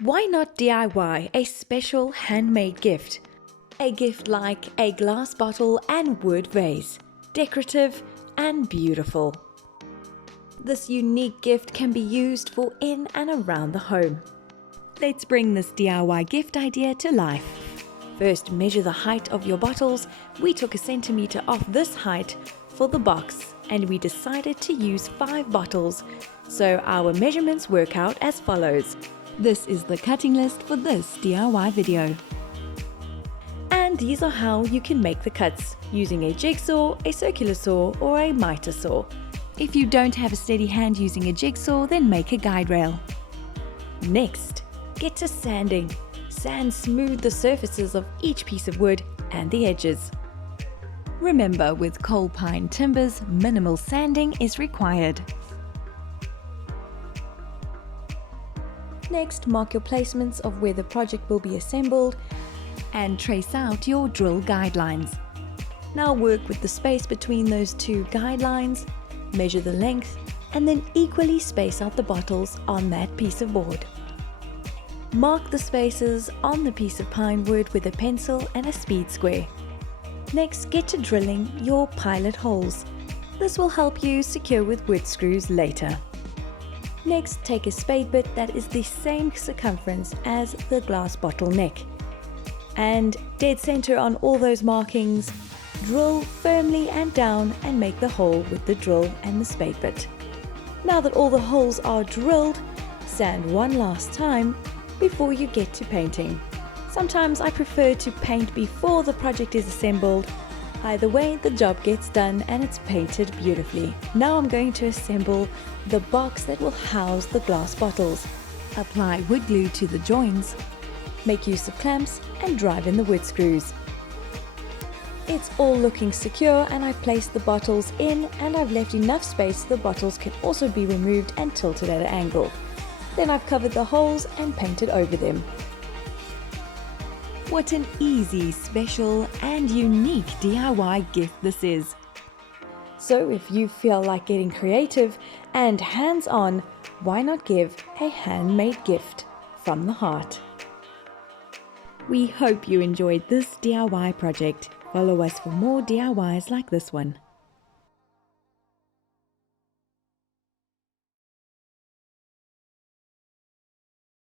Why not DIY a special handmade gift? A gift like a glass bottle and wood vase, decorative and beautiful. This unique gift can be used for in and around the home. Let's bring this DIY gift idea to life. First, measure the height of your bottles. We took 1 centimeter off this height for the box and we decided to use 5 bottles. So our measurements work out as follows. This is the cutting list for this DIY video. And these are how you can make the cuts using a jigsaw, a circular saw or a miter saw. If you don't have a steady hand using a jigsaw, then make a guide rail. Next, get to sanding. Sand smooth the surfaces of each piece of wood and the edges. Remember, with coal pine timbers, minimal sanding is required. Next, mark your placements of where the project will be assembled and trace out your drill guidelines. Now work with the space between those 2 guidelines, measure the length, and then equally space out the bottles on that piece of board. Mark the spaces on the piece of pine wood with a pencil and a speed square. Next, get to drilling your pilot holes. This will help you secure with wood screws later. Next, take a spade bit that is the same circumference as the glass bottle neck. And dead center on all those markings, drill firmly and down and make the hole with the drill and the spade bit. Now that all the holes are drilled, sand one last time before you get to painting. Sometimes I prefer to paint before the project is assembled. Either way, the job gets done and it's painted beautifully. Now I'm going to assemble the box that will house the glass bottles. Apply wood glue to the joins, make use of clamps and drive in the wood screws. It's all looking secure and I've placed the bottles in and I've left enough space so the bottles can also be removed and tilted at an angle. Then I've covered the holes and painted over them. What an easy, special and unique DIY gift this is. So if you feel like getting creative and hands-on, why not give a handmade gift from the heart? We hope you enjoyed this DIY project. Follow us for more DIYs like this one.